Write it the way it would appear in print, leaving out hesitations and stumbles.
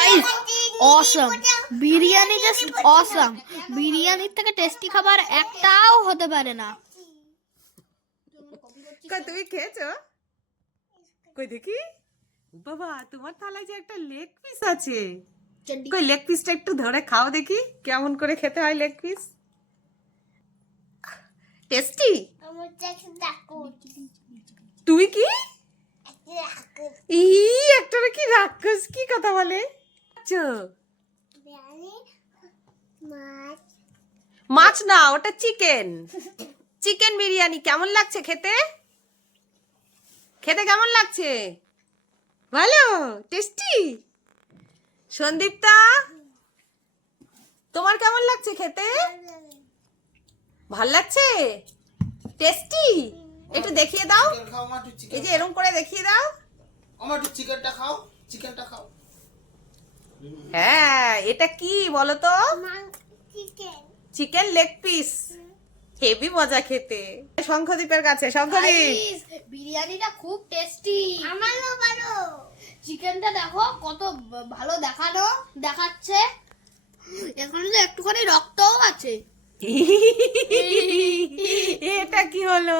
Guys অসম biryani, just অসম। বিরিয়ানির থেকে tasty খাবার একটাও হতে পারে না। কই তুমি খেয়েছো? কই দেখি। বাবা তোমার থালায় যে একটা লেগ পিস আছে। কই লেগ পিসটা একটু ধরে খাও দেখি কেমন করে খেতে হয় লেগ পিস। টেস্টি। তুই কি ই একটা কি রাক্ষস কি কথা বলে? আচ্ছা মাছ না, ওটা চিকেন। চিকেন বিরিয়ানি কেমন লাগছে খেতে? খেতে কেমন লাগছে? ভালো, টেস্টি। সন্দীপটা তোমার কেমন লাগছে খেতে? ভাল লাগছে, টেস্টি। একটু দেখিয়ে দাও, এই যে এরকম করে দেখিয়ে দাও। আমার একটু চিকেনটা খাও, চিকেনটা খাও। হ্যাঁ, এটা কি বলো তো? Chicken leg piece. হেভি মজা খেতে। শঙ্খদীপের কাছে, শঙ্খদীপ বিরিয়ানিটা খুব টেস্টি। আমারও ভালো। চিকেনটা দেখো কত ভালো দেখাচ্ছে। এখানে তো একটুখানি রক্তও আছে। এটা কি হলো?